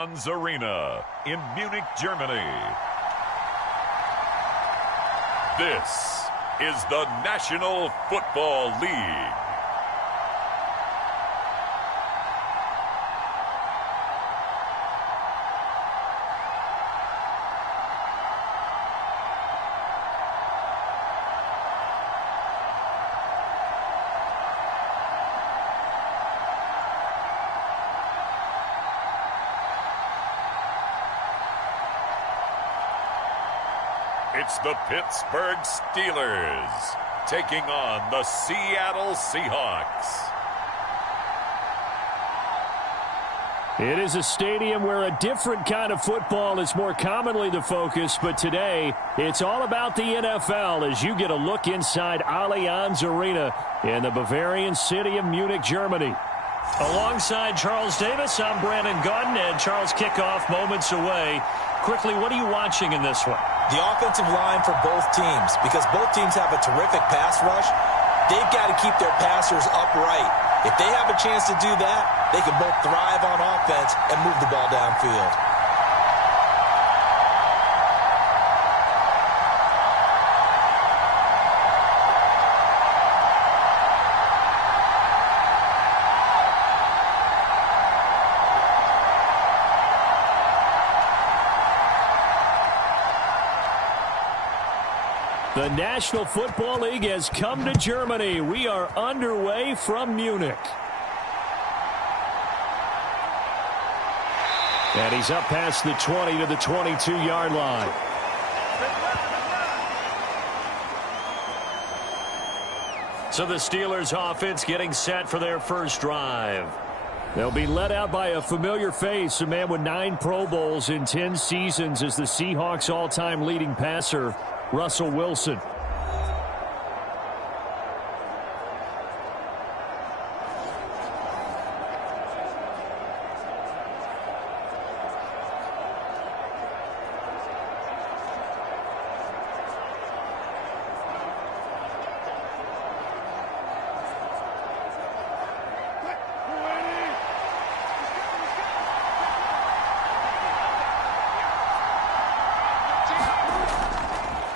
Arena in Munich, Germany. This is the National Football League. It's the Pittsburgh Steelers taking on the Seattle Seahawks. It is a stadium where a different kind of football is more commonly the focus, but today it's all about the NFL as you get a look inside Allianz Arena in the Bavarian city of Munich, Germany. Alongside Charles Davis, I'm Brandon Gaudin, and Charles, kickoff moments away. Quickly, what are you watching in this one? The offensive line for both teams, because both teams have a terrific pass rush. They've got to keep their passers upright. If they have a chance to do that, they can both thrive on offense and move the ball downfield. The National Football League has come to Germany. We are underway from Munich. And he's up past the 20 to the 22-yard line. So the Steelers offense getting set for their first drive. They'll be led out by a familiar face, a man with 9 Pro Bowls in 10 seasons as the Seahawks' all-time leading passer, Russell Wilson.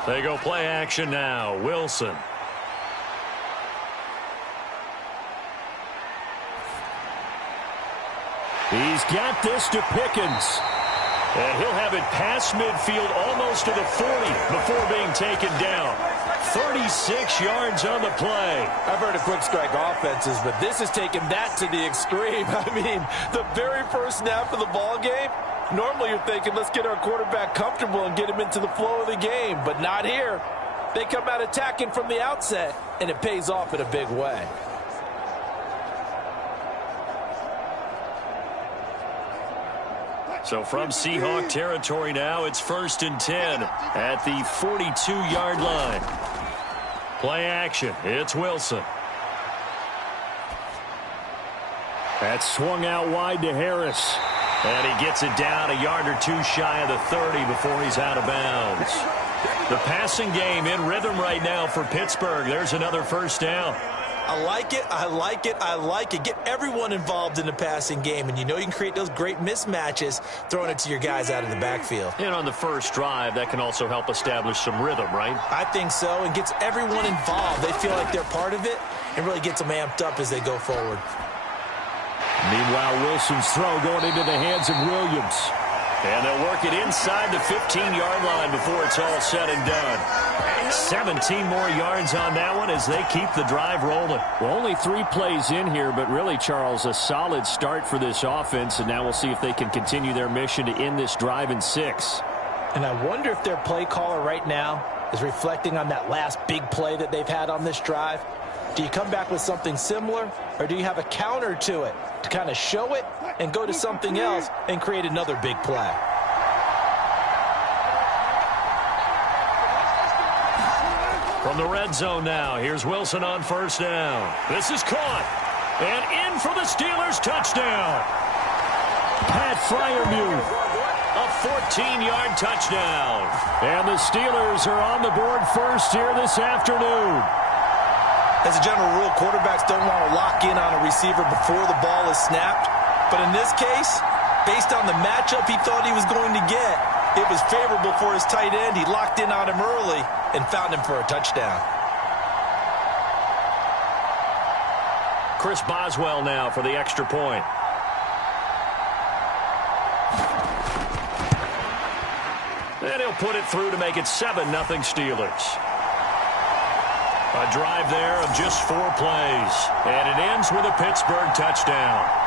They go play action now. Wilson. He's got this to Pickens. And he'll have it past midfield almost to the 40 before being taken down. 36 yards on the play. I've heard of quick strike offenses, but this has taken that to the extreme. I mean, the very first snap of the ball game, normally you're thinking, let's get our quarterback comfortable and get him into the flow of the game, but not here. They come out attacking from the outset, and it pays off in a big way. So from Seahawk territory now, it's 1st and 10 at the 42-yard line. Play action. It's Wilson. That's swung out wide to Harris. And he gets it down a yard or two shy of the 30 before he's out of bounds. The passing game in rhythm right now for Pittsburgh. There's another first down. I like it, I like it, I like it. Get everyone involved in the passing game, and you know you can create those great mismatches throwing it to your guys out of the backfield. And on the first drive, that can also help establish some rhythm, right? I think so, and gets everyone involved. They feel like they're part of it and really gets them amped up as they go forward. Meanwhile, Wilson's throw going into the hands of Williams. And they'll work it inside the 15-yard line before it's all said and done. 17 more yards on that one as they keep the drive rolling. Well, only 3 plays in here, but really, Charles, a solid start for this offense. And now we'll see if they can continue their mission to end this drive in 6. And I wonder if their play caller right now is reflecting on that last big play that they've had on this drive. Do you come back with something similar, or do you have a counter to it to kind of show it and go to something else and create another big play? From the red zone now, here's Wilson on first down. This is caught. And in for the Steelers touchdown. Pat Freiermuth, a 14-yard touchdown. And the Steelers are on the board first here this afternoon. As a general rule, quarterbacks don't want to lock in on a receiver before the ball is snapped. But in this case, Based on the matchup he thought he was going to get, it was favorable for his tight end. He locked in on him early and found him for a touchdown. Chris Boswell now for the extra point. And he'll put it through to make it 7-0 Steelers. A drive there of just 4 plays. And it ends with a Pittsburgh touchdown.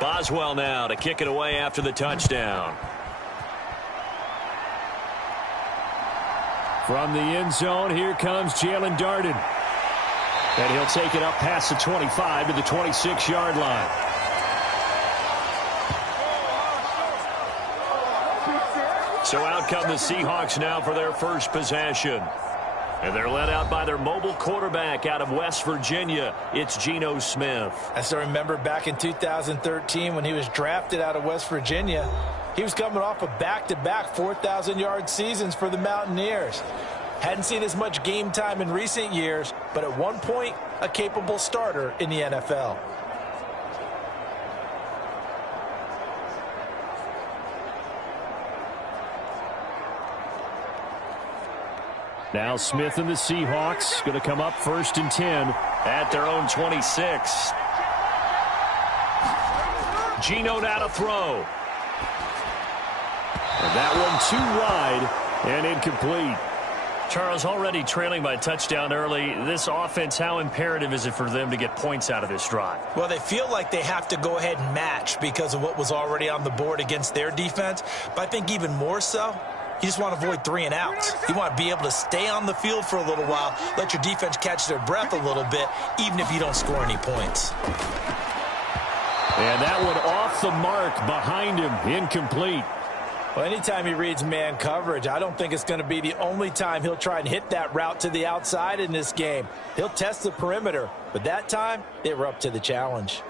Boswell now to kick it away after the touchdown. From the end zone, here comes Jalen Darden. And he'll take it up past the 25 to the 26-yard line. So out come the Seahawks now for their first possession. And they're led out by their mobile quarterback out of West Virginia. It's Geno Smith. I still remember back in 2013 when he was drafted out of West Virginia. He was coming off of back-to-back 4,000-yard seasons for the Mountaineers. Hadn't seen as much game time in recent years, but at one point, a capable starter in the NFL. Now Smith and the Seahawks going to come up 1st and 10 at their own 26. Geno now to throw. And that one too wide and incomplete. Charles, already trailing by a touchdown early. This offense, how imperative is it for them to get points out of this drive? Well, they feel like they have to go ahead and match because of what was already on the board against their defense. But I think even more so, you just want to avoid 3 and outs. You want to be able to stay on the field for a little while, let your defense catch their breath a little bit, even if you don't score any points. And that one off the mark behind him, incomplete. Well, anytime he reads man coverage, I don't think it's going to be the only time he'll try and hit that route to the outside in this game. He'll test the perimeter, but that time, they were up to the challenge.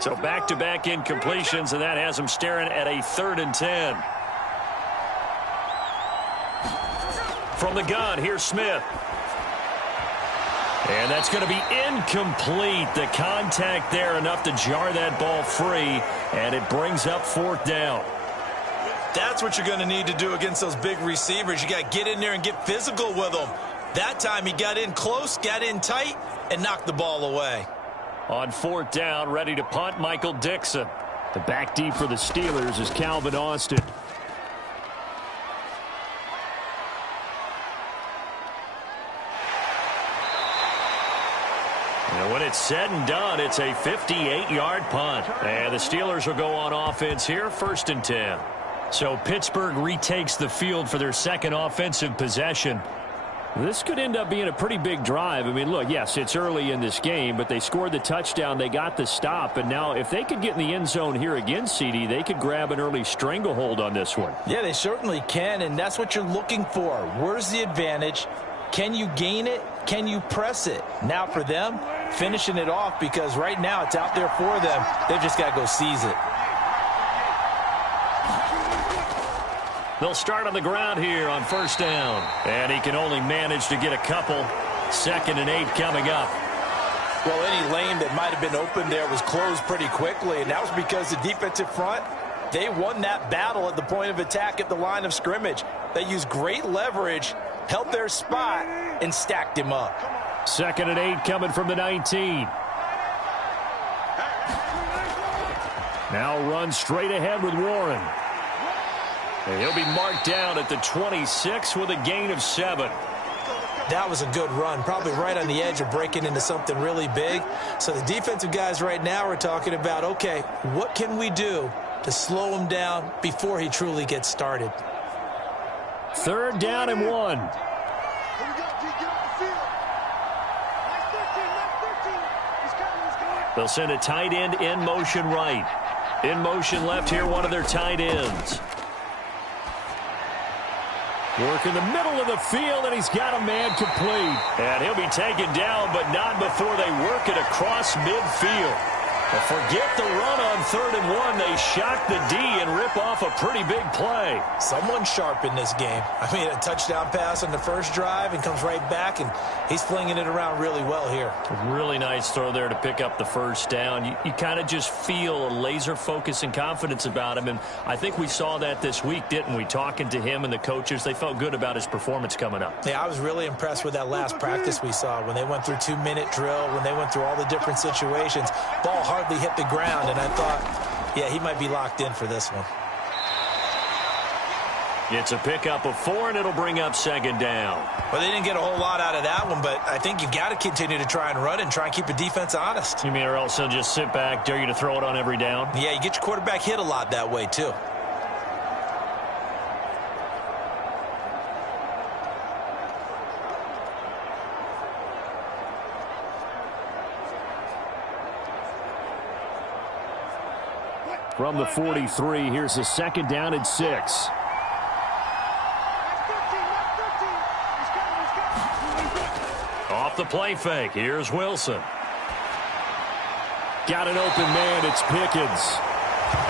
So back-to-back incompletions, and that has him staring at a 3rd and 10. From the gun, here's Smith. And that's going to be incomplete. The contact there enough to jar that ball free, and it brings up 4th down. That's what you're going to need to do against those big receivers. You got to get in there and get physical with them. That time he got in close, got in tight, and knocked the ball away. On 4th down, ready to punt, Michael Dixon. The back deep for the Steelers is Calvin Austin. And when it's said and done, it's a 58-yard punt. And the Steelers will go on offense here, 1st and 10. So Pittsburgh retakes the field for their second offensive possession. This could end up being a pretty big drive. I mean, look, yes, it's early in this game, but they scored the touchdown. They got the stop. And now if they could get in the end zone here again, CD, they could grab an early stranglehold on this one. Yeah, they certainly can, and that's what you're looking for. Where's the advantage? Can you gain it? Can you press it? Now for them, finishing it off because right now it's out there for them. They've just got to go seize it. They'll start on the ground here on 1st down. And he can only manage to get a couple. 2nd and 8 coming up. Well, any lane that might have been open there was closed pretty quickly, and that was because the defensive front, they won that battle at the point of attack at the line of scrimmage. They used great leverage, held their spot, and stacked him up. 2nd and 8 coming from the 19. Now run straight ahead with Warren. And he'll be marked down at the 26 with a gain of 7. That was a good run, probably right on the edge of breaking into something really big. So the defensive guys right now are talking about, okay, what can we do to slow him down before he truly gets started? 3rd down and 1. They'll send a tight end in motion right. In motion left here, one of their tight ends. Work in the middle of the field, and he's got a man complete. And he'll be taken down, but not before they work it across midfield. But forget the run on 3rd and 1. They shock the D and rip off a pretty big play. Someone sharp in this game. I mean, a touchdown pass on the first drive and comes right back, and he's flinging it around really well here. Really nice throw there to pick up the first down. You kind of just feel a laser focus and confidence about him, and I think we saw that this week, didn't we? Talking to him and the coaches, they felt good about his performance coming up. Yeah, I was really impressed with that last practice we saw when they went through 2-minute drill, when they went through all the different situations. Ball hardly hit the ground, and I thought, yeah, he might be locked in for this one. It's a pickup of 4, and it'll bring up 2nd down. Well, they didn't get a whole lot out of that one, but I think you've got to continue to try and run and try and keep the defense honest. You mean, or else they'll just sit back, dare you to throw it on every down? Yeah, you get your quarterback hit a lot that way, too. From the 43, here's a 2nd down and 6. Off the play fake, here's Wilson. Got an open man, it's Pickens.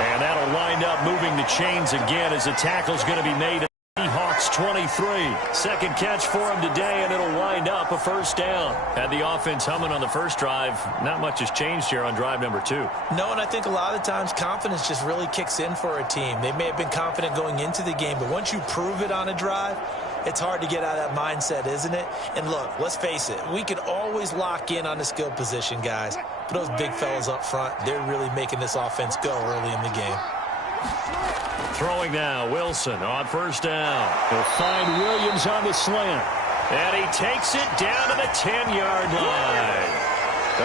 And that'll wind up moving the chains again as the tackle's going to be made at Seahawks 23. Second catch for him today, and it'll wind up a 1st down. Had the offense humming on the first drive. Not much has changed here on drive number 2. No, and I think a lot of times confidence just really kicks in for a team. They may have been confident going into the game, but once you prove it on a drive, it's hard to get out of that mindset, isn't it? And look, let's face it, we can always lock in on the skill position, guys. But those big fellas up front, they're really making this offense go early in the game. Throwing now, Wilson on 1st down. He'll find Williams on the slant. And he takes it down to the 10-yard line.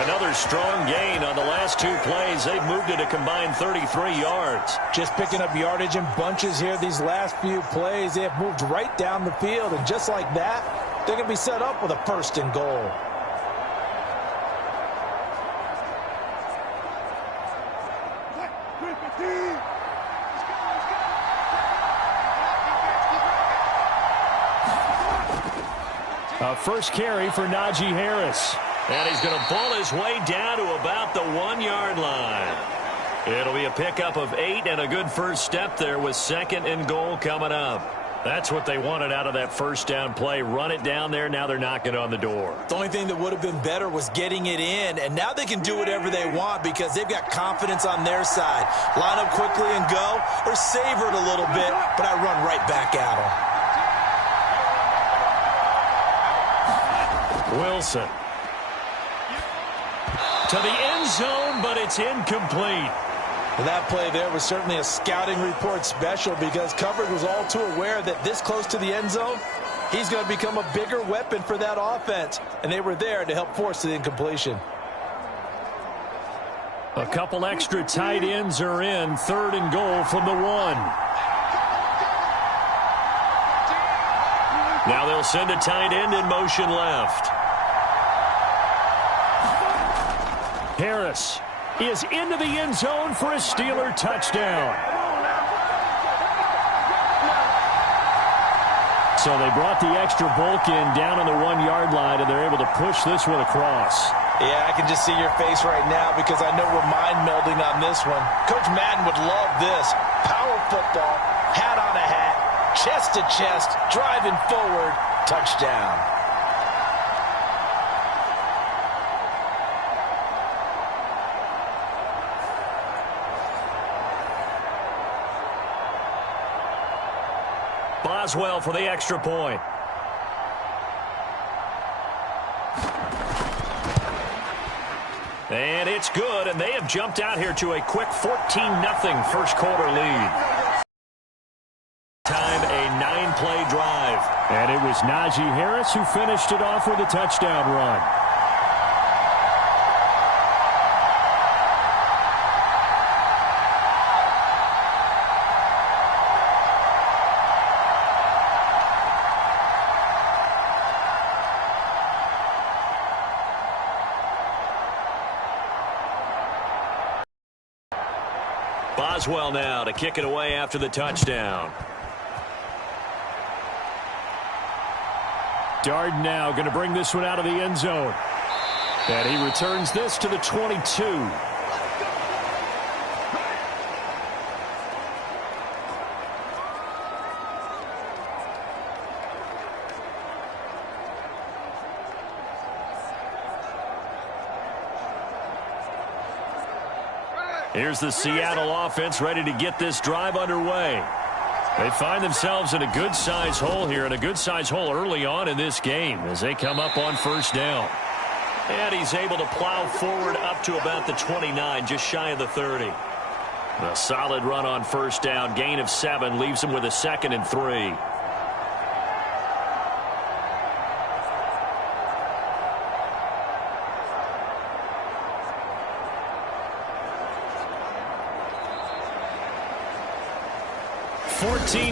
Another strong gain on the last 2 plays. They've moved it a combined 33 yards. Just picking up yardage in bunches here these last few plays. They have moved right down the field, and just like that, they're going to be set up with a 1st and goal. A first carry for Najee Harris. And he's going to ball his way down to about the 1-yard line. It'll be a pickup of 8 and a good first step there with 2nd and goal coming up. That's what they wanted out of that 1st down play. Run it down there. Now they're knocking on the door. The only thing that would have been better was getting it in, and now they can do whatever they want because they've got confidence on their side. Line up quickly and go, or savor it a little bit, but I run right back at them. Wilson. To the end zone, but it's incomplete. Well, that play there was certainly a scouting report special because coverage was all too aware that this close to the end zone, he's going to become a bigger weapon for that offense. And they were there to help force the incompletion. A couple extra tight ends are in. 3rd and goal from the 1. Now they'll send a tight end in motion left. Harris is into the end zone for a Steeler touchdown. So they brought the extra bulk in down on the 1-yard line, and they're able to push this one across. Yeah, I can just see your face right now because I know we're mind melding on this one. Coach Madden would love this. Power football, hat on a hat, chest to chest, driving forward, touchdown. Boswell for the extra point. And it's good, and they have jumped out here to a quick 14-0 first quarter lead. Time, a 9-play drive. And it was Najee Harris who finished it off with a touchdown run. Boswell now to kick it away after the touchdown. Darden now going to bring this one out of the end zone. And he returns this to the 22. Here's the Seattle offense ready to get this drive underway. They find themselves in a good-sized hole here, and a good-sized hole early on in this game as they come up on first down. And he's able to plow forward up to about the 29, just shy of the 30. A solid run on first down, gain of 7, leaves him with a 2nd and 3.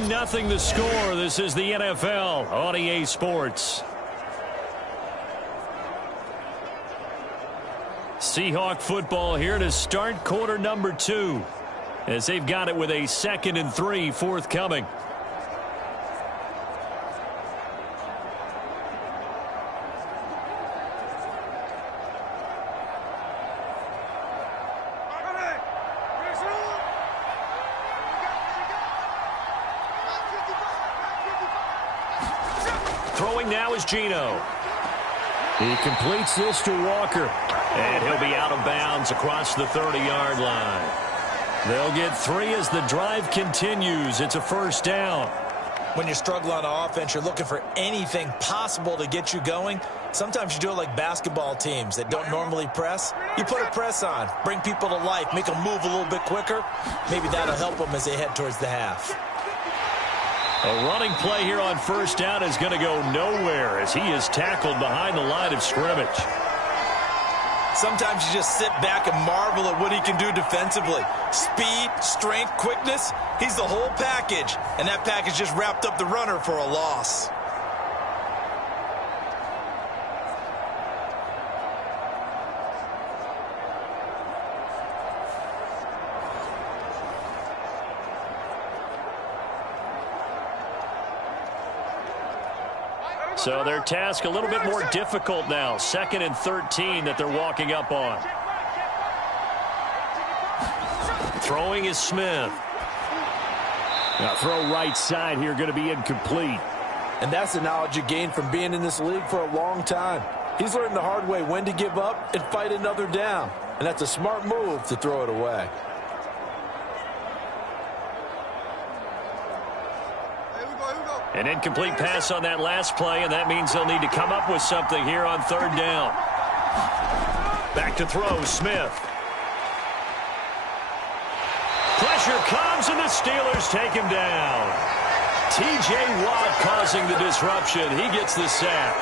Nothing the score. This is the NFL on EA Sports. Seahawk football here to start quarter number 2 as they've got it with a 2nd and 3 forthcoming. Throwing now is Geno. He completes this to Walker. And he'll be out of bounds across the 30-yard line. They'll get 3 as the drive continues. It's a first down. When you struggle on offense, you're looking for anything possible to get you going. Sometimes you do it like basketball teams that don't normally press. You put a press on, bring people to life, make them move a little bit quicker. Maybe that'll help them as they head towards the half. A running play here on first down is going to go nowhere as he is tackled behind the line of scrimmage. Sometimes you just sit back and marvel at what he can do defensively. Speed, strength, quickness, he's the whole package. And that package just wrapped up the runner for a loss. So their task a little bit more difficult now. 2nd and 13 that they're walking up on. Throwing is Smith. Now throw right side here, going to be incomplete. And that's the knowledge you gain from being in this league for a long time. He's learned the hard way when to give up and fight another down. And that's a smart move to throw it away. An incomplete pass on that last play, and that means they'll need to come up with something here on 3rd down. Back to throw, Smith. Pressure comes, and the Steelers take him down. T.J. Watt causing the disruption. He gets the sack.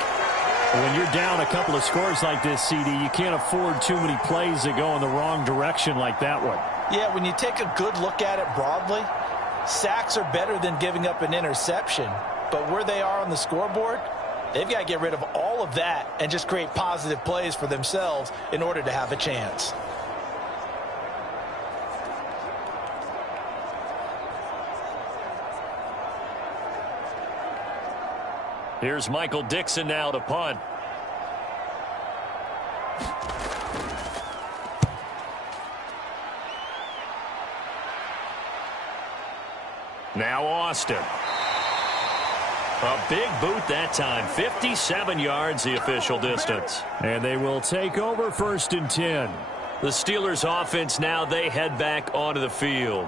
When you're down a couple of scores like this, CD, you can't afford too many plays that go in the wrong direction like that one. Yeah, when you take a good look at it broadly, sacks are better than giving up an interception. But where they are on the scoreboard, they've got to get rid of all of that and just create positive plays for themselves in order to have a chance. Here's Michael Dixon now to punt. Now Austin. A big boot that time. 57 yards the official distance. And they will take over 1st and 10. The Steelers offense now, they head back onto the field.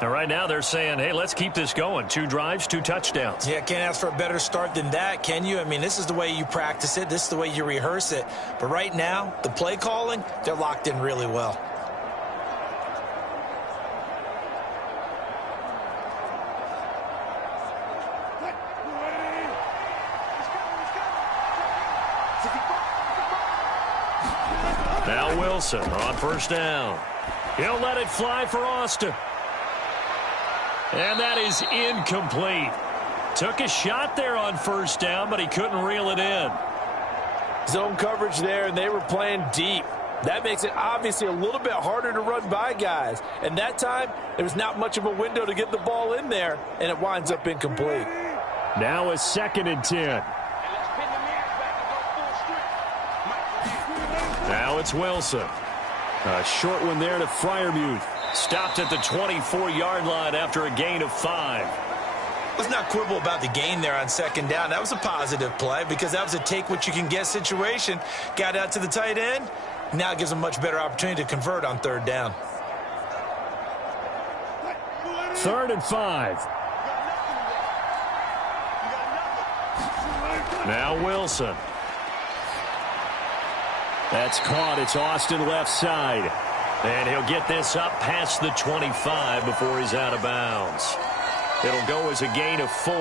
And right now they're saying, hey, let's keep this going. 2 drives, 2 touchdowns. Yeah, can't ask for a better start than that, can you? I mean, this is the way you practice it. This is the way you rehearse it. But right now, the play calling, they're locked in really well. Now Wilson on first down. He'll let it fly for Austin. And that is incomplete. Took a shot there on first down, but he couldn't reel it in. Zone coverage there, and they were playing deep. That makes it obviously a little bit harder to run by guys. And that time, there was not much of a window to get the ball in there, and it winds up incomplete. Now a 2nd and 10. Now it's Wilson. A short one there to Freiermuth. Stopped at the 24-yard line after a gain of 5. Let's not quibble about the gain there on 2nd down. That was a positive play because that was a take-what-you-can-get situation. Got out to the tight end. Now it gives them a much better opportunity to convert on 3rd down. 3rd and 5. Now Wilson. That's caught. It's Austin left side. And he'll get this up past the 25 before he's out of bounds. It'll go as a gain of 4.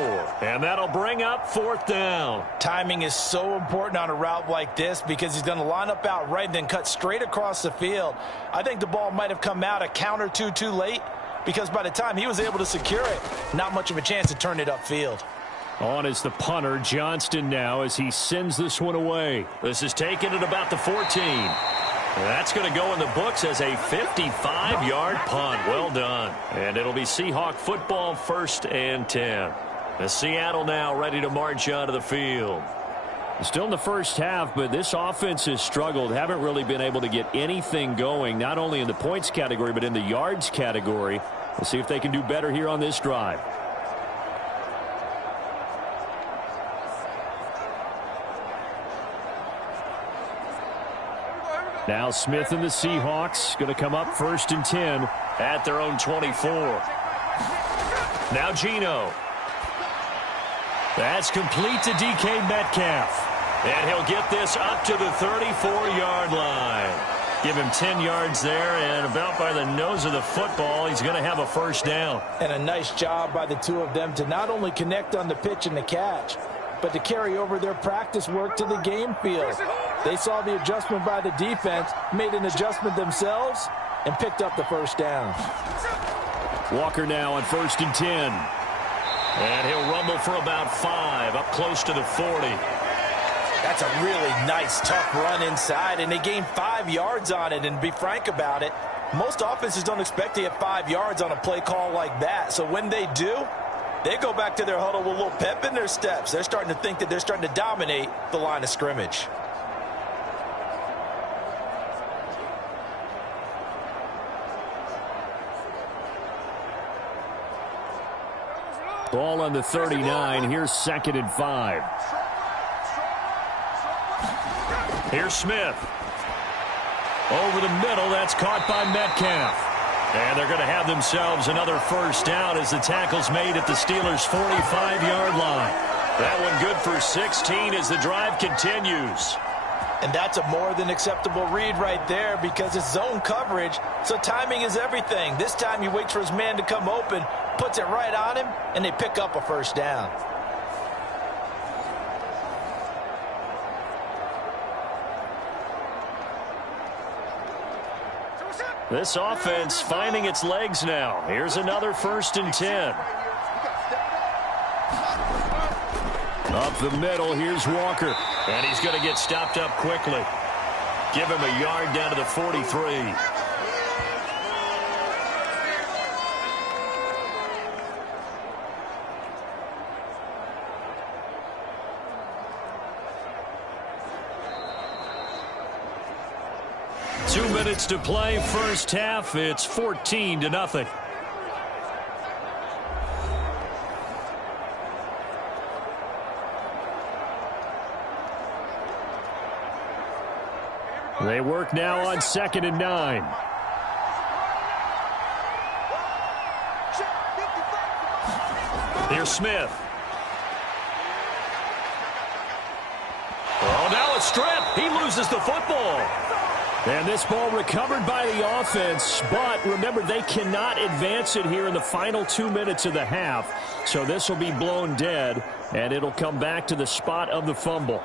And that'll bring up 4th down. Timing is so important on a route like this because he's going to line up out right and then cut straight across the field. I think the ball might have come out a count or two too late because by the time he was able to secure it, not much of a chance to turn it upfield. On is the punter, Johnston, now as he sends this one away. This is taken at about the 14. That's going to go in the books as a 55-yard punt. Well done. And it'll be Seahawk football 1st and 10. The Seattle now ready to march out of the field. Still in the first half, but this offense has struggled. Haven't really been able to get anything going, not only in the points category, but in the yards category. We'll see if they can do better here on this drive. Now Smith and the Seahawks going to come up 1st and 10 at their own 24. Now Geno. That's complete to DK Metcalf. And he'll get this up to the 34-yard line. Give him 10 yards there, and about by the nose of the football, he's going to have a 1st down. And a nice job by the two of them to not only connect on the pitch and the catch, but to carry over their practice work to the game field. They saw the adjustment by the defense, made an adjustment themselves, and picked up the 1st down. Walker now on 1st and 10. And he'll rumble for about 5, up close to the 40. That's a really nice, tough run inside, and they gained 5 yards on it. And to be frank about it, most offenses don't expect to get 5 yards on a play call like that. So when they do, they go back to their huddle with a little pep in their steps. They're starting to think that they're starting to dominate the line of scrimmage. Ball on the 39. Here's 2nd and 5. Here's Smith. Over the middle. That's caught by Metcalf. And they're going to have themselves another 1st down as the tackle's made at the Steelers' 45-yard line. That one good for 16 as the drive continues. And that's a more than acceptable read right there because it's zone coverage, so timing is everything. This time he waits for his man to come open, puts it right on him, and they pick up a 1st down. This offense finding its legs now. Here's another 1st and 10. Up the middle, here's Walker. And he's going to get stopped up quickly. Give him a yard down to the 43. Two minutes to play, first half. It's 14-0. They work now on 2nd and 9. Here's Smith. Oh, now a strip. He loses the football. And this ball recovered by the offense, but remember, they cannot advance it here in the final 2 minutes of the half. So this will be blown dead, and it'll come back to the spot of the fumble.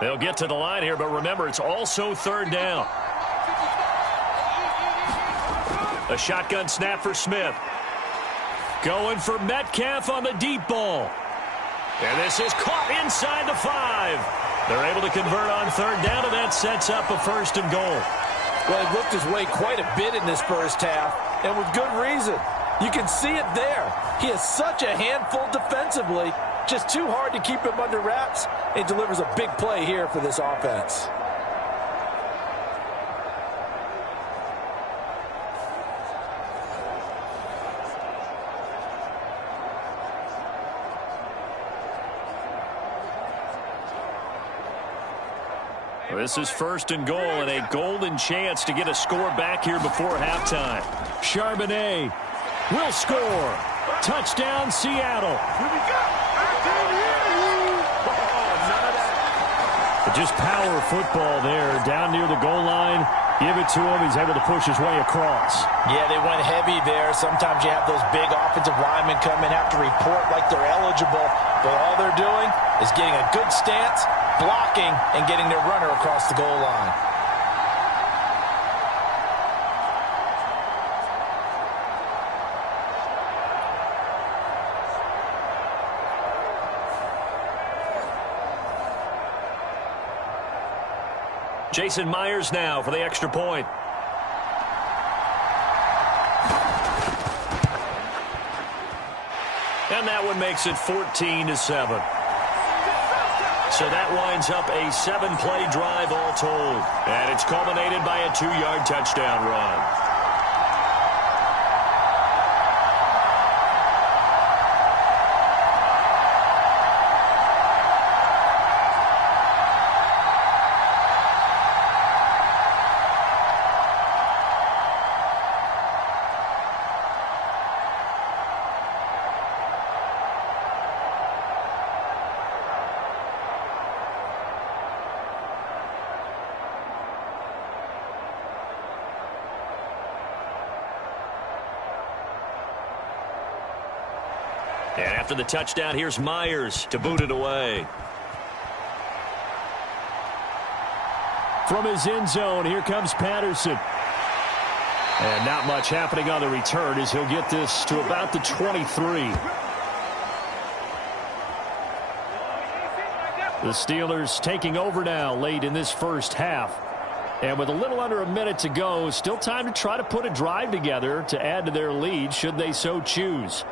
They'll get to the line here, but remember, it's also third down. A shotgun snap for Smith. Going for Metcalf on the deep ball. And this is caught inside the 5. They're able to convert on third down, and that sets up a 1st and goal. Well, he looked his way quite a bit in this first half, and with good reason. You can see it there. He is such a handful defensively. Just too hard to keep him under wraps. It delivers a big play here for this offense. This is 1st and goal, and a golden chance to get a score back here before halftime. Charbonnet will score. Touchdown, Seattle. Just power football there, down near the goal line. Give it to him. He's able to push his way across. Yeah, they went heavy there. Sometimes you have those big offensive linemen come in, have to report like they're eligible. But all they're doing is getting a good stance, blocking, and getting their runner across the goal line. Jason Myers now for the extra point. And that one makes it 14-7. So that winds up a 7-play drive all told. And it's culminated by a 2-yard touchdown run. And after the touchdown, here's Myers to boot it away. From his end zone, here comes Patterson. And not much happening on the return as he'll get this to about the 23. The Steelers taking over now late in this first half. And with a little under a minute to go, still time to try to put a drive together to add to their lead should they so choose.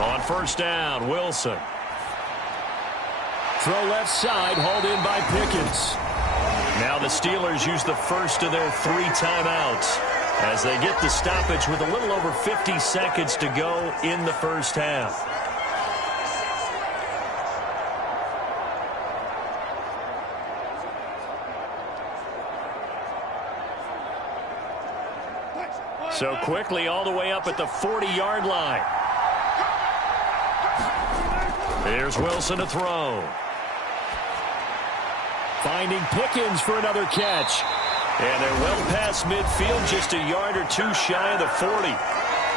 On first down, Wilson. Throw left side, hauled in by Pickens. Now the Steelers use the first of their 3 timeouts as they get the stoppage with a little over 50 seconds to go in the first half. So quickly all the way up at the 40-yard line. Here's Wilson to throw. Finding Pickens for another catch. And they're well past midfield, just a yard or 2 shy of the 40.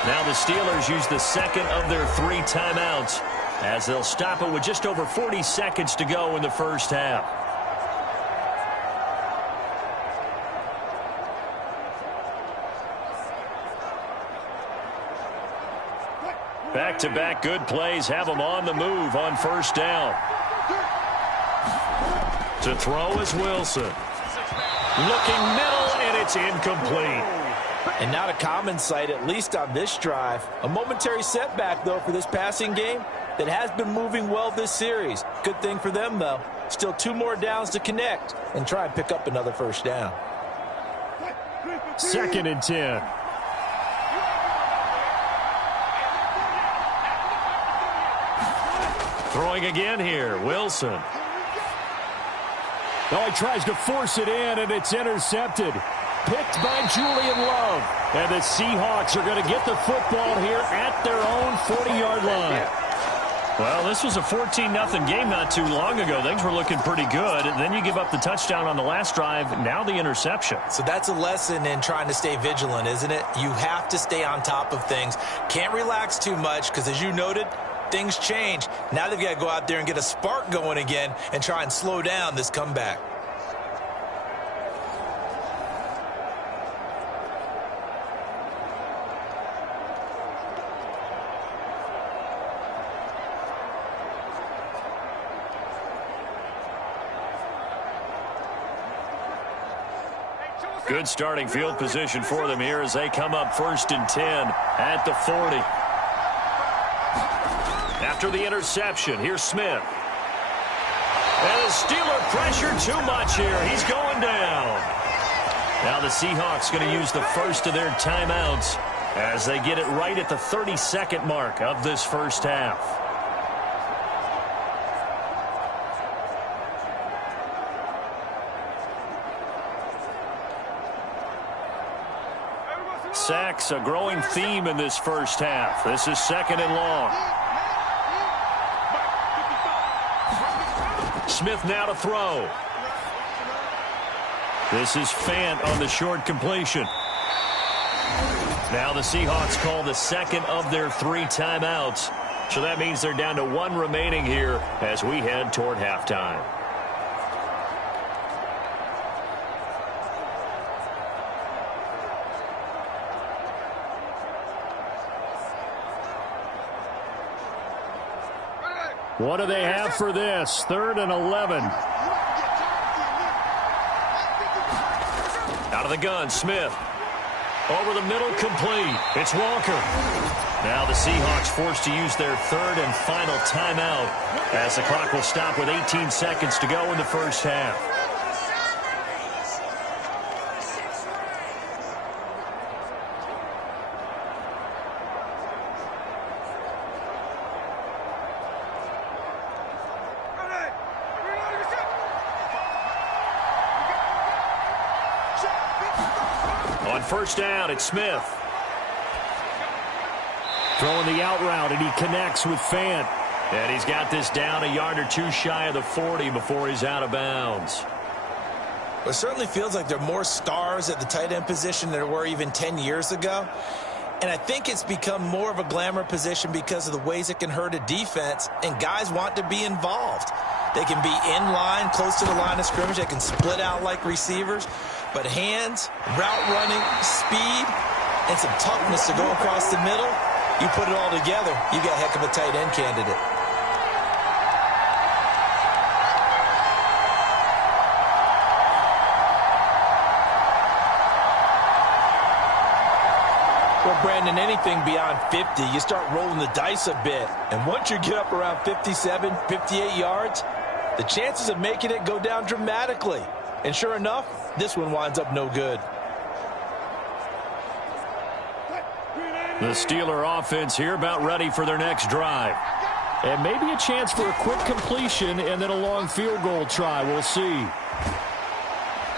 Now the Steelers use the second of their 3 timeouts as they'll stop it with just over 40 seconds to go in the first half. Back-to-back good plays have them on the move on first down. To throw is Wilson. Looking middle, and it's incomplete. And not a common sight, at least on this drive. A momentary setback, though, for this passing game that has been moving well this series. Good thing for them, though. Still 2 more downs to connect and try and pick up another first down. 2nd and 10. Throwing again here, Wilson. Oh, he tries to force it in, and it's intercepted. picked by Julian Love. And the Seahawks are going to get the football here at their own 40-yard line. Well, this was a 14-0 game not too long ago. Things were looking pretty good. And then you give up the touchdown on the last drive. Now the interception. So that's a lesson in trying to stay vigilant, isn't it? You have to stay on top of things. Can't relax too much because, as you noted, things change. Now they've got to go out there and get a spark going again and try and slow down this comeback. Good starting field position for them here as they come up 1st and 10 at the 40. After the interception, here's Smith. And the Steeler pressure too much here. He's going down. Now the Seahawks going to use the first of their timeouts as they get it right at the 32nd mark of this first half. Sacks, a growing theme in this first half. This is 2nd and long. Smith now to throw. This is Fant on the short completion. Now the Seahawks call the second of their 3 timeouts. So that means they're down to 1 remaining here as we head toward halftime. What do they have for this? 3rd and 11. Out of the gun, Smith. Over the middle, complete. It's Walker. Now the Seahawks forced to use their 3rd and final timeout as the clock will stop with 18 seconds to go in the first half. On first down, it's Smith. Throwing the out route, and he connects with Fant. And he's got this down a yard or 2 shy of the 40 before he's out of bounds. Well, it certainly feels like there are more stars at the tight end position than there were even 10 years ago. And I think it's become more of a glamour position because of the ways it can hurt a defense, and guys want to be involved. They can be in line, close to the line of scrimmage. They can split out like receivers. But hands, route running, speed, and some toughness to go across the middle, you put it all together, you got a heck of a tight end candidate. Well, Brandon, anything beyond 50, you start rolling the dice a bit. And once you get up around 57, 58 yards, the chances of making it go down dramatically. And sure enough, this one winds up no good. The Steeler offense here about ready for their next drive. And maybe a chance for a quick completion and then a long field goal try. We'll see.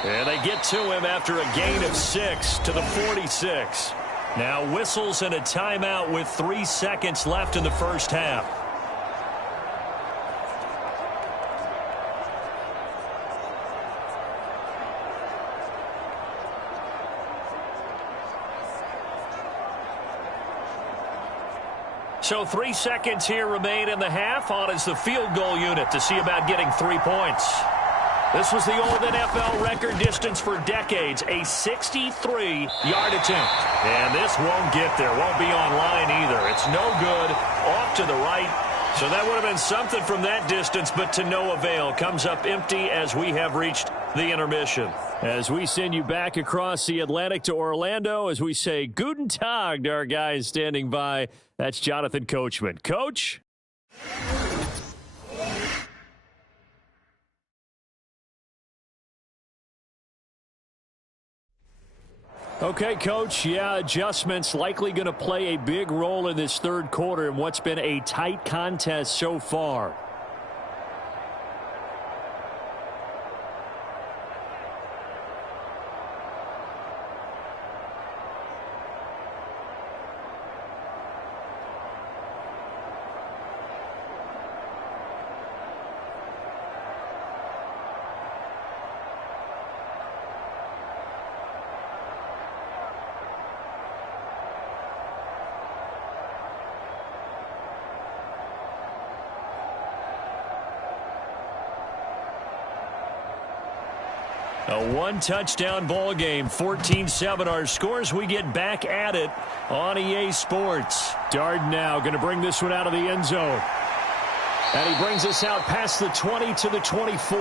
And they get to him after a gain of 6 to the 46. Now whistles and a timeout with 3 seconds left in the first half. So 3 seconds here remain in the half. On is the field goal unit to see about getting 3 points. This was the old NFL record distance for decades, a 63-yard attempt. And this won't get there, won't be on line either. It's no good, off to the right. So that would have been something from that distance, but to no avail. Comes up empty as we have reached the intermission. As we send you back across the Atlantic to Orlando, as we say Guten Tag to our guys standing by. That's Jonathan Coachman. Coach? Okay, Coach, yeah, adjustments likely going to play a big role in this third quarter in what's been a tight contest so far. A one-touchdown ball game, 14-7 our scores. We get back at it on EA Sports. Darden now going to bring this one out of the end zone. And he brings us out past the 20 to the 24.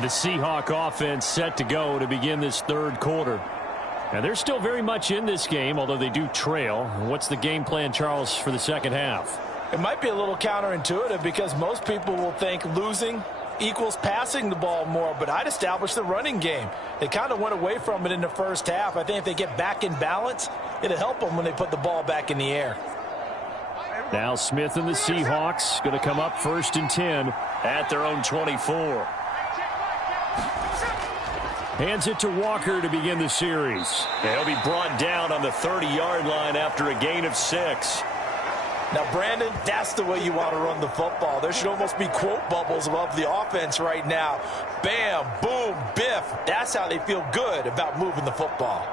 The Seahawk offense set to go to begin this third quarter. And they're still very much in this game, although they do trail. What's the game plan, Charles, for the second half? It might be a little counterintuitive because most people will think losing equals passing the ball more, but I'd establish the running game. They kind of went away from it in the first half. I think if they get back in balance, it'll help them when they put the ball back in the air. Now Smith and the Seahawks going to come up 1st and 10 at their own 24. Hands it to Walker to begin the series. He'll be brought down on the 30-yard line after a gain of 6. Now, Brandon, that's the way you want to run the football. There should almost be quote bubbles above the offense right now. Bam, boom, biff. That's how they feel good about moving the football.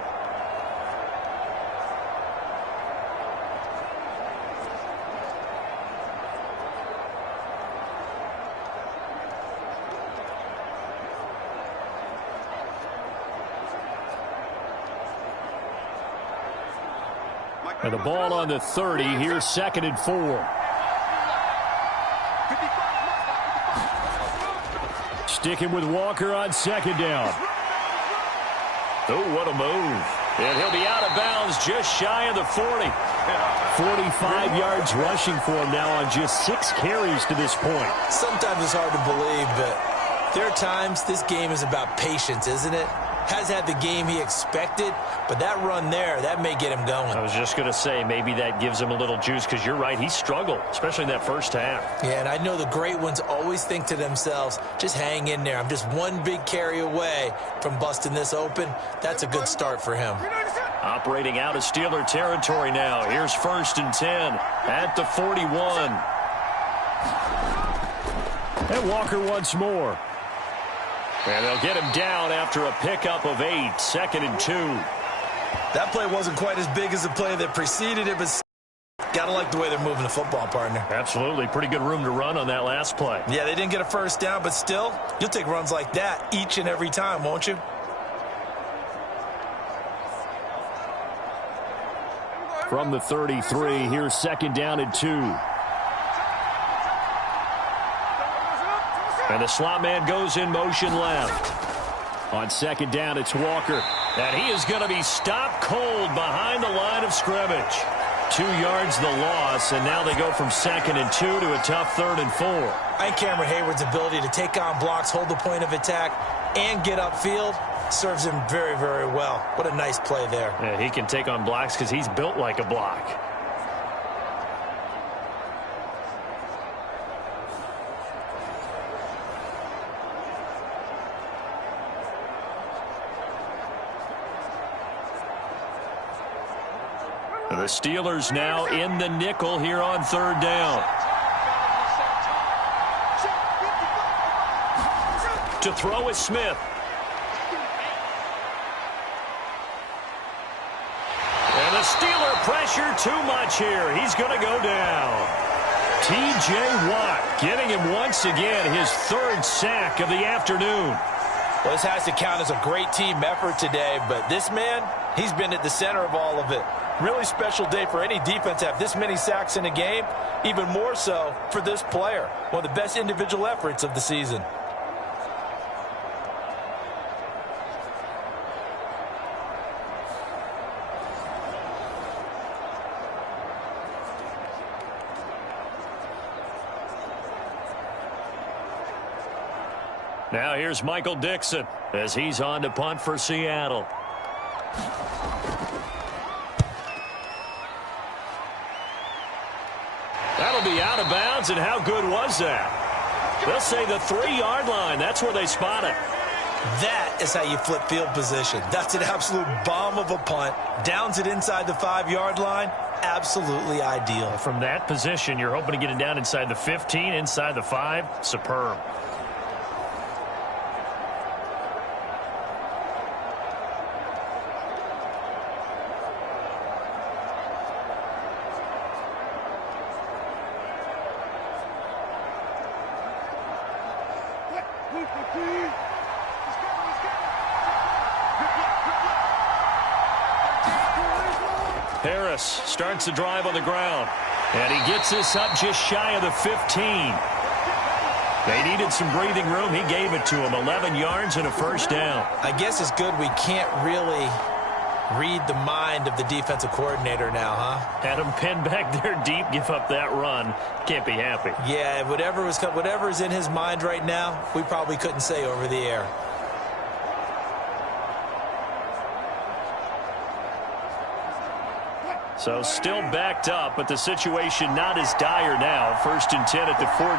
And the ball on the 30. Here's 2nd and 4. Sticking with Walker on 2nd down. Oh, what a move. And he'll be out of bounds just shy of the 40. 45 yards rushing for him now on just 6 carries to this point. Sometimes it's hard to believe, but there are times this game is about patience, isn't it? Has had the game he expected, but that run there, that may get him going. I was just going to say, maybe that gives him a little juice, because you're right, he struggled, especially in that first half. Yeah, and I know the great ones always think to themselves, just hang in there. I'm just one big carry away from busting this open. That's a good start for him. Operating out of Steeler territory now. Here's 1st and 10 at the 41. And Walker once more. And they'll get him down after a pickup of 8, 2nd and 2. That play wasn't quite as big as the play that preceded it, but gotta like the way they're moving the football, partner. Absolutely. Pretty good room to run on that last play. Yeah, they didn't get a first down, but still, you'll take runs like that each and every time, won't you? From the 33, here's 2nd down and 2. And the slot man goes in motion left. On 2nd down, it's Walker. And he is going to be stopped cold behind the line of scrimmage. 2 yards the loss, and now they go from 2nd and 2 to a tough 3rd and 4. I think Cameron Hayward's ability to take on blocks, hold the point of attack, and get upfield serves him very, very well. What a nice play there. Yeah, he can take on blocks because he's built like a block. The Steelers now in the nickel here on 3rd down. To throw is Smith. And the Steeler pressure too much here. He's going to go down. T.J. Watt getting him once again his 3rd sack of the afternoon. Well, this has to count as a great team effort today, but this man, he's been at the center of all of it. Really special day for any defense to have this many sacks in a game, even more so for this player. One of the best individual efforts of the season. Now here's Michael Dixon as he's on to punt for Seattle. That'll be out of bounds, and how good was that? They'll say the 3-yard line. That's where they spot it. That is how you flip field position. That's an absolute bomb of a punt. Downs it inside the 5-yard line. Absolutely ideal. From that position, you're hoping to get it down inside the 15, inside the 5. Superb. Harris starts the drive on the ground. And he gets this up just shy of the 15. They needed some breathing room. He gave it to him. 11 yards and a first down. I guess it's good we can't really read the mind of the defensive coordinator now, huh? Had him pinned back there deep, give up that run. Can't be happy. Yeah, whatever is in his mind right now, we probably couldn't say over the air. So still backed up, but the situation not as dire now. 1st and 10 at the 14.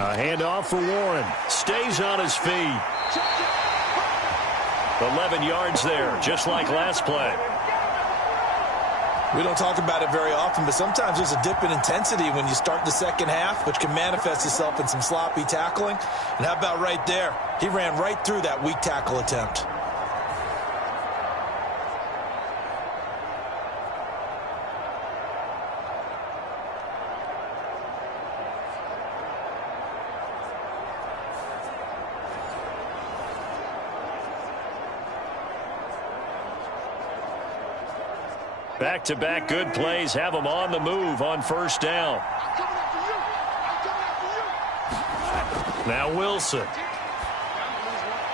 A handoff for Warren. Stays on his feet. 11 yards there, just like last play. We don't talk about it very often, but sometimes there's a dip in intensity when you start the second half, which can manifest itself in some sloppy tackling. And how about right there? He ran right through that weak tackle attempt. Back-to-back good plays have them on the move on 1st down. Now Wilson.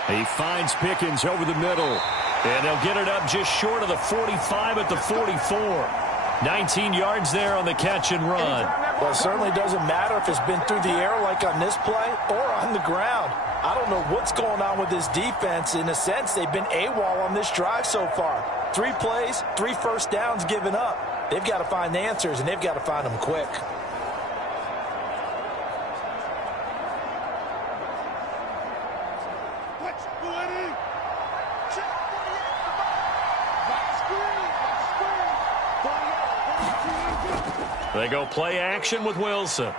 He finds Pickens over the middle. And they'll get it up just short of the 45 at the 44. 19 yards there on the catch and run. Well, it certainly doesn't matter if it's been through the air like on this play or on the ground. I don't know what's going on with this defense. In a sense, they've been AWOL on this drive so far. 3 plays, 3 first downs given up. They've got to find the answers, and they've got to find them quick. They go play action with Wilson.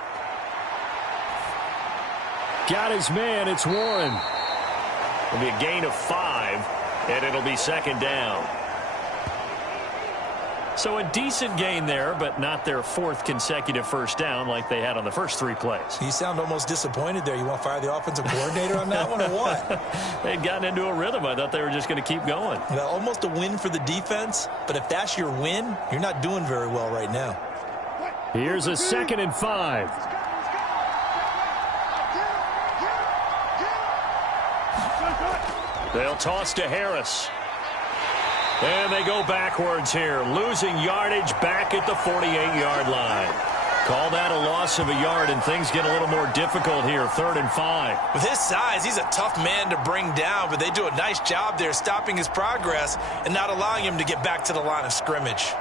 Got his man. It's Warren. It'll be a gain of 5, and it'll be 2nd down. So a decent gain there, but not their 4th consecutive first down like they had on the first 3 plays. You sound almost disappointed there. You want to fire the offensive coordinator on that one or what? They'd gotten into a rhythm. I thought they were just going to keep going. Well, almost a win for the defense, but if that's your win, you're not doing very well right now. Here's a 2nd and 5. They'll toss to Harris. And they go backwards here, losing yardage back at the 48-yard line. Call that a loss of a yard, and things get a little more difficult here, 3rd and 5. With his size, he's a tough man to bring down, but they do a nice job there stopping his progress and not allowing him to get back to the line of scrimmage.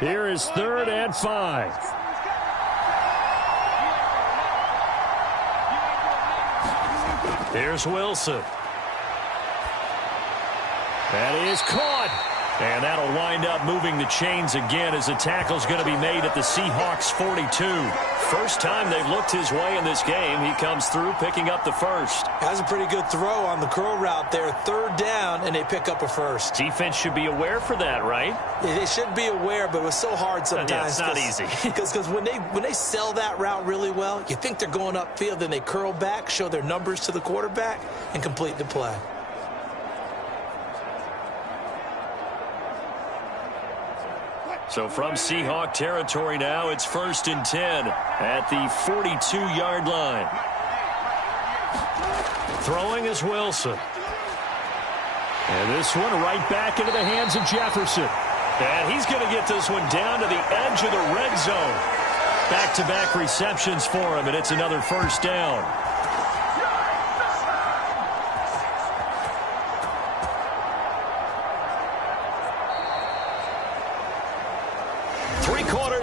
Here is 3rd and 5. Here's Wilson. That is caught. And that'll wind up moving the chains again as the tackle's going to be made at the Seahawks 42. First time they've looked his way in this game. He comes through picking up the first. Has a pretty good throw on the curl route there. 3rd down, and they pick up a first. Defense should be aware for that, right? They should be aware, but it was so hard sometimes. Yeah, it's not easy. Because when they sell that route really well, you think they're going upfield, then they curl back, show their numbers to the quarterback, and complete the play. So from Seahawk territory now, it's 1st and 10 at the 42-yard line. Throwing is Wilson. And this one right back into the hands of Jefferson. And he's going to get this one down to the edge of the red zone. Back-to-back receptions for him, and it's another 1st down.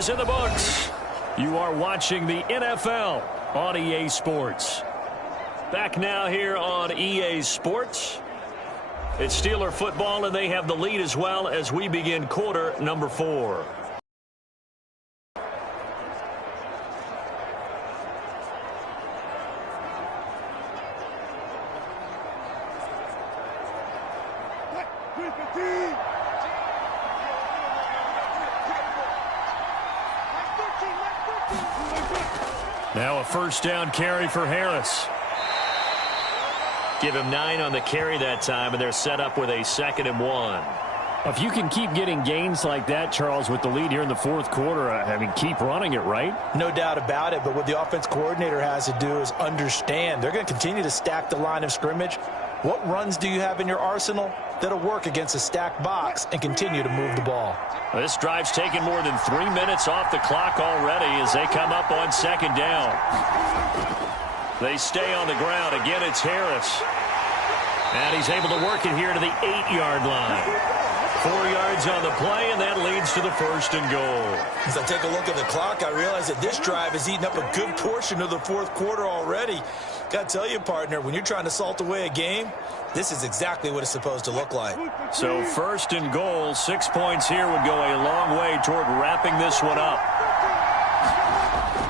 In the books. You are watching the NFL on EA Sports. Back now here on EA Sports. It's Steeler football, and they have the lead as well as we begin quarter number 4. Now a first down carry for Harris. Give him 9 on the carry that time, and they're set up with a 2nd and 1. If you can keep getting gains like that, Charles, with the lead here in the fourth quarter, I mean, keep running it, right? No doubt about it, but what the offense coordinator has to do is understand they're going to continue to stack the line of scrimmage. What runs do you have in your arsenal that'll work against a stacked box and continue to move the ball? Well, this drive's taken more than 3 minutes off the clock already as they come up on 2nd down. They stay on the ground. Again, it's Harris. And he's able to work it here to the 8-yard line. 4 yards on the play, and that leads to the 1st and goal. As I take a look at the clock, I realize that this drive has eaten up a good portion of the fourth quarter already. Got to tell you, partner, when you're trying to salt away a game, this is exactly what it's supposed to look like. So 1st and goal, 6 points here would go a long way toward wrapping this one up.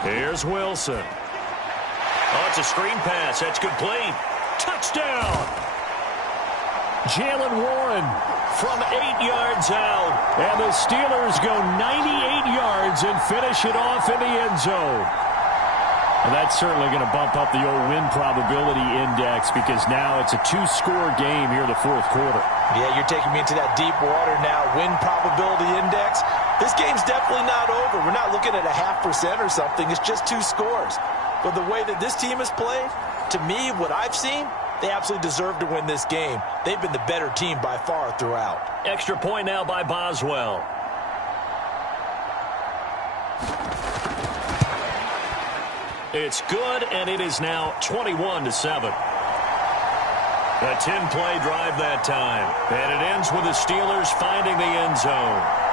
Here's Wilson. Oh, it's a screen pass. That's complete. Touchdown! Jalen Warren From 8 yards out. And the Steelers go 98 yards and finish it off in the end zone. And that's certainly going to bump up the old win probability index because now it's a 2-score game here in the fourth quarter. Yeah, you're taking me into that deep water now. Win probability index. This game's definitely not over. We're not looking at a 0.5% or something. It's just 2 scores. But the way that this team has played, to me, what I've seen, they absolutely deserve to win this game. They've been the better team by far throughout. Extra point now by Boswell. It's good, and it is now 21-7. A 10-play drive that time. And it ends with the Steelers finding the end zone.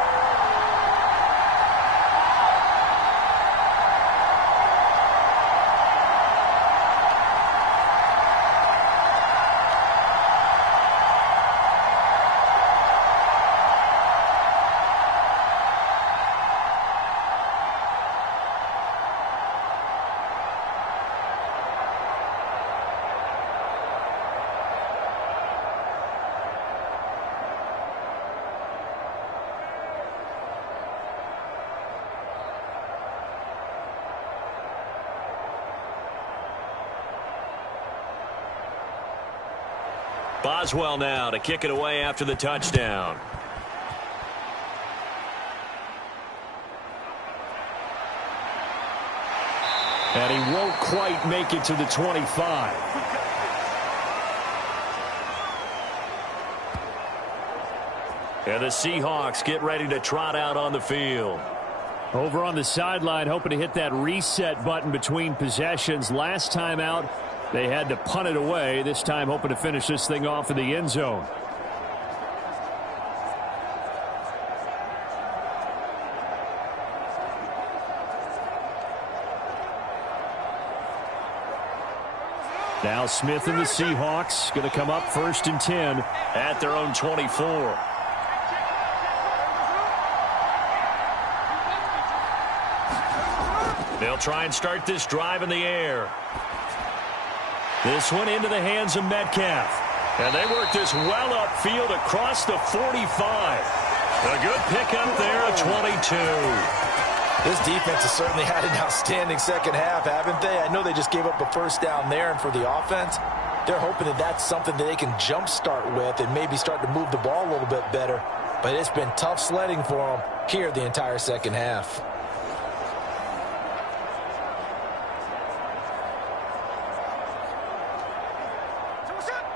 Boswell now to kick it away after the touchdown. And he won't quite make it to the 25. And the Seahawks get ready to trot out on the field. Over on the sideline, hoping to hit that reset button between possessions. Last time out, they had to punt it away. This time hoping to finish this thing off in the end zone. Now Smith and the Seahawks going to come up 1st and 10 at their own 24. They'll try and start this drive in the air. This one into the hands of Metcalf. And they work this well upfield across the 45. A good pickup there at 22. This defense has certainly had an outstanding second half, haven't they? I know they just gave up a first down there, and for the offense, they're hoping that that's something that they can jumpstart with and maybe start to move the ball a little bit better. But it's been tough sledding for them here the entire second half.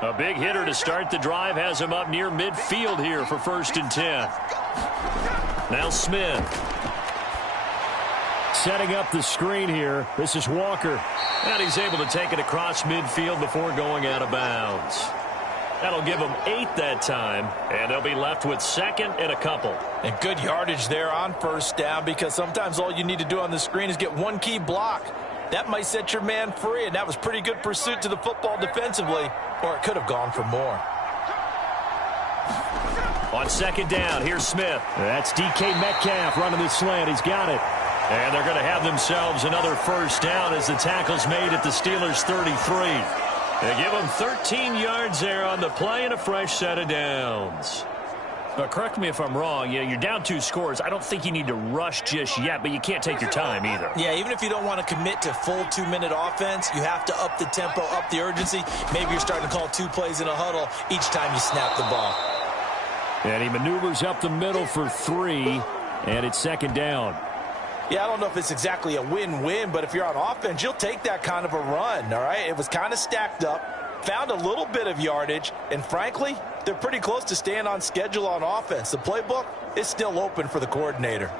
A big hitter to start the drive has him up near midfield here for 1st and 10. Now Smith. Setting up the screen here. This is Walker. And he's able to take it across midfield before going out of bounds. That'll give them 8 that time. And they'll be left with 2nd and a couple. And good yardage there on first down because sometimes all you need to do on the screen is get one key block. That might set your man free, and that was pretty good pursuit to the football defensively, or it could have gone for more. On 2nd down, here's Smith. That's DK Metcalf running the slant. He's got it. And they're going to have themselves another first down as the tackle's made at the Steelers' 33. They give them 13 yards there on the play and a fresh set of downs. Now, correct me if I'm wrong. Yeah, you're down 2 scores. I don't think you need to rush just yet, but you can't take your time either. Yeah, even if you don't want to commit to full 2-minute offense, you have to up the tempo, up the urgency. Maybe you're starting to call 2 plays in a huddle each time you snap the ball. And he maneuvers up the middle for 3, and it's 2nd down. Yeah, I don't know if it's exactly a win-win, but if you're on offense, you'll take that kind of a run, all right? It was kind of stacked up, found a little bit of yardage, and frankly, they're pretty close to staying on schedule on offense. The playbook is still open for the coordinator.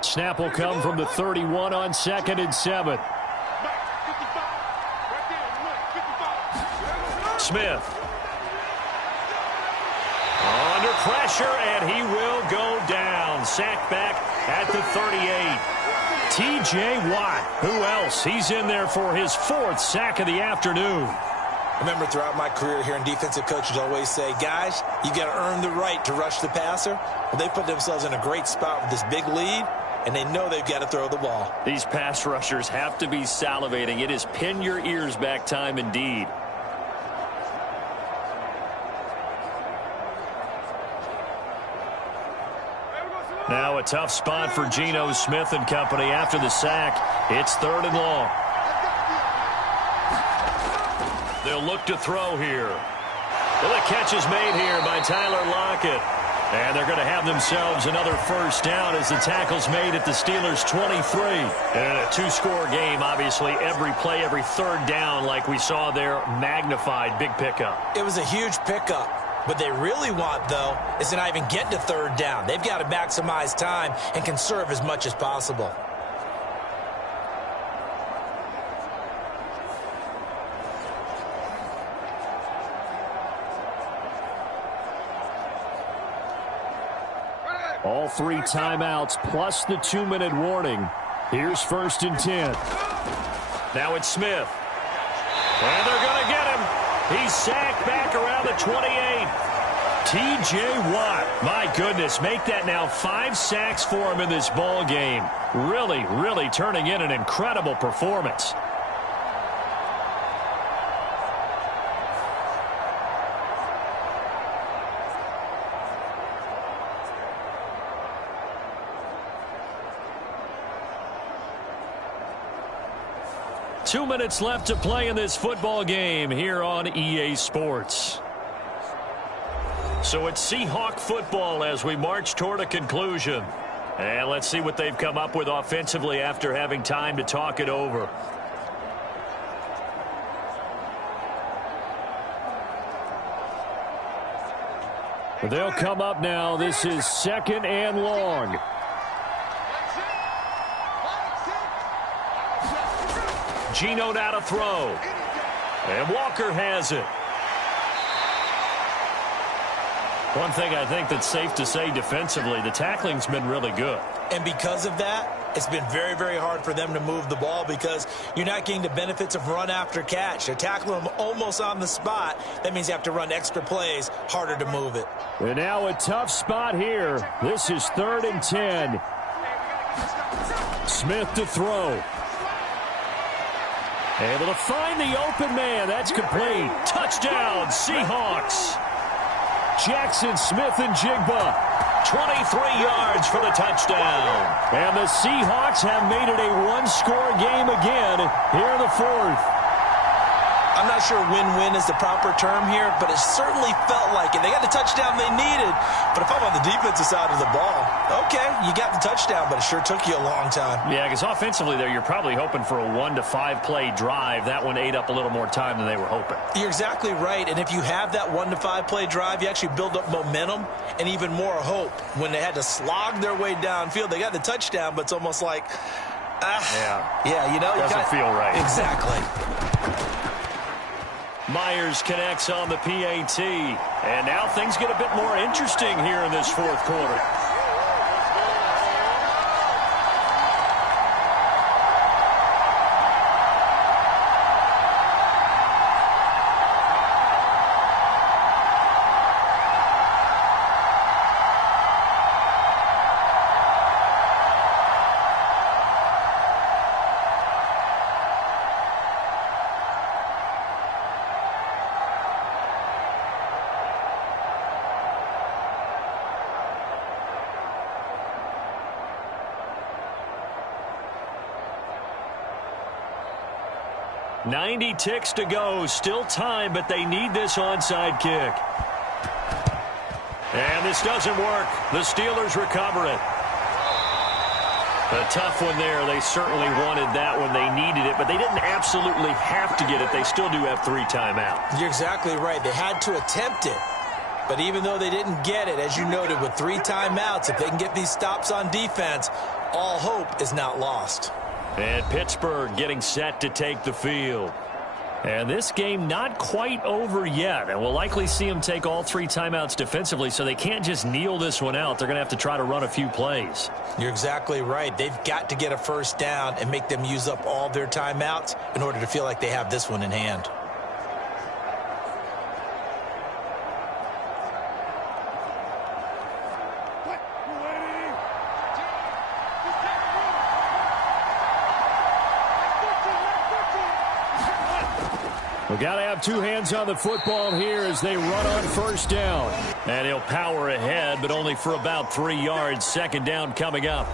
Snap will come from the 31 on 2nd and 7. Smith. Under pressure, and he will go down. Sacked back at the 38. T.J. Watt. Who else? He's in there for his 4th sack of the afternoon. I remember throughout my career hearing defensive coaches always say, guys, you got to earn the right to rush the passer. Well, they put themselves in a great spot with this big lead, and they know they've got to throw the ball. These pass rushers have to be salivating. It is pin your ears back time indeed. Now a tough spot for Geno Smith and company after the sack. It's 3rd and long. They'll look to throw here. Well, the catch is made here by Tyler Lockett. And they're going to have themselves another 1st down as the tackle's made at the Steelers' 23. And in a 2-score game, obviously, every play, every 3rd down, like we saw there, magnified. Big pickup. It was a huge pickup. What they really want, though, is to not even get to 3rd down. They've got to maximize time and conserve as much as possible. All 3 timeouts plus the 2-minute warning. Here's 1st and 10. Now it's Smith. And they're going to get him. He's sacked back around the 28. T.J. Watt, my goodness, make that now 5 sacks for him in this ball game. Really, really turning in an incredible performance. Two minutes left to play in this football game here on EA Sports. So it's Seahawk football as we march toward a conclusion. And let's see what they've come up with offensively after having time to talk it over. They'll come up now. This is 2nd and long. Geno now to throw. And Walker has it. One thing I think that's safe to say defensively, the tackling's been really good. And because of that, it's been very, very hard for them to move the ball because you're not getting the benefits of run after catch. They're tackling them almost on the spot. That means you have to run extra plays, harder to move it. And now a tough spot here. This is 3rd and 10. Smith to throw. Able to find the open man. That's complete. Touchdown, Seahawks. Jackson Smith and Jigba. 23 yards for the touchdown. And the Seahawks have made it a 1-score game again here in the 4th. I'm not sure win-win is the proper term here, but it certainly felt like it. They got the touchdown they needed. But if I'm on the defensive side of the ball, okay, you got the touchdown, but it sure took you a long time. Yeah, because offensively there, you're probably hoping for a 1 to 5 play drive. That one ate up a little more time than they were hoping. You're exactly right. And if you have that 1 to 5 play drive, you actually build up momentum and even more hope. When they had to slog their way downfield, they got the touchdown, but it's almost like, yeah, you know, doesn't feel right. Exactly. Myers connects on the PAT. And now things get a bit more interesting here in this 4th quarter. 90 ticks to go. Still time, but they need this onside kick. And this doesn't work. The Steelers recover it. A tough one there. They certainly wanted that when they needed it, but they didn't absolutely have to get it. They still do have 3 timeouts. You're exactly right. They had to attempt it. But even though they didn't get it, as you noted, with 3 timeouts, if they can get these stops on defense, all hope is not lost. And Pittsburgh getting set to take the field. And this game not quite over yet. And we'll likely see them take all 3 timeouts defensively, so they can't just kneel this one out. They're going to have to try to run a few plays. You're exactly right. They've got to get a first down and make them use up all their timeouts in order to feel like they have this one in hand. We've got to have 2 hands on the football here as they run on first down. And he'll power ahead, but only for about 3 yards. Second down coming up.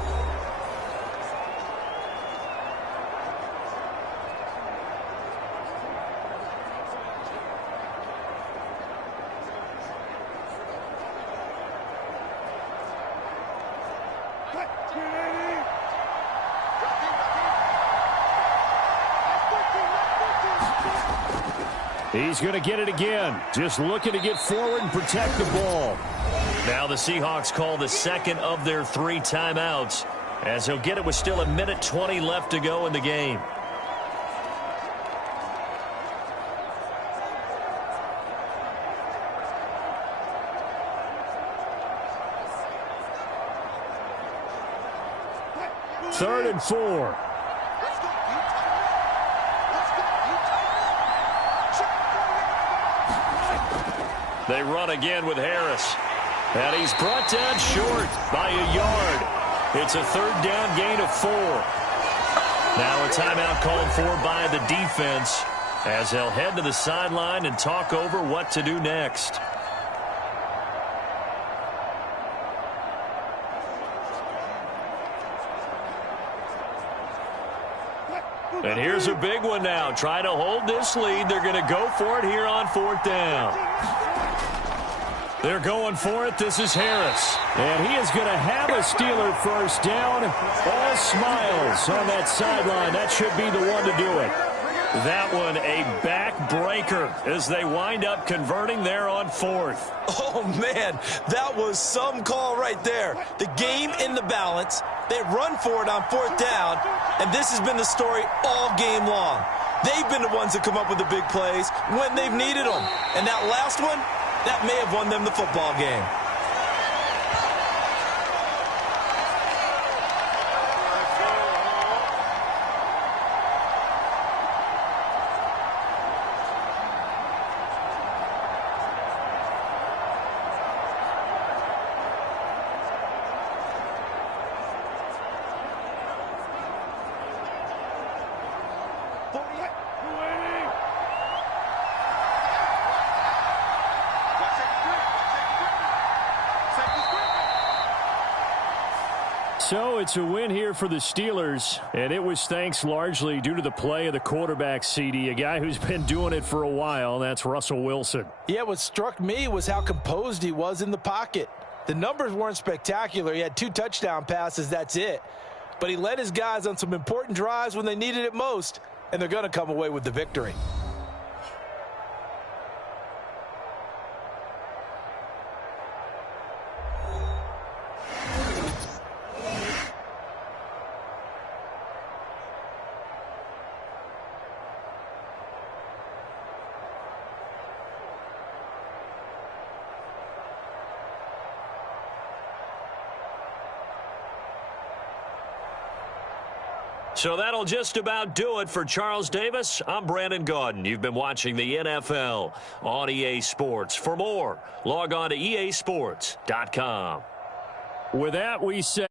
He's going to get it again. Just looking to get forward and protect the ball. Now the Seahawks call the second of their 3 timeouts, as he'll get it with still 1:20 left to go in the game. Third and 4. They run again with Harris. And he's brought down short by a yard. It's a 3rd down gain of 4. Now a timeout called for by the defense, as they'll head to the sideline and talk over what to do next. And here's a big one now. Trying to hold this lead. They're going to go for it here on 4th down. They're going for it. This is Harris. And he is going to have a Steeler first down. All smiles on that sideline. That should be the one to do it. That one a backbreaker as they wind up converting there on 4th. Oh, man, that was some call right there. The game in the balance. They run for it on 4th down, and this has been the story all game long. They've been the ones that come up with the big plays when they've needed them. And that last one, that may have won them the football game. So it's a win here for the Steelers, and it was thanks largely due to the play of the quarterback, CD, a guy who's been doing it for a while. That's Russell Wilson. Yeah, what struck me was how composed he was in the pocket. The numbers weren't spectacular. He had 2 touchdown passes, that's it. But he led his guys on some important drives when they needed it most, and they're going to come away with the victory. So that'll just about do it for Charles Davis. I'm Brandon Gaudin. You've been watching the NFL on EA Sports. For more, log on to easports.com. With that, we say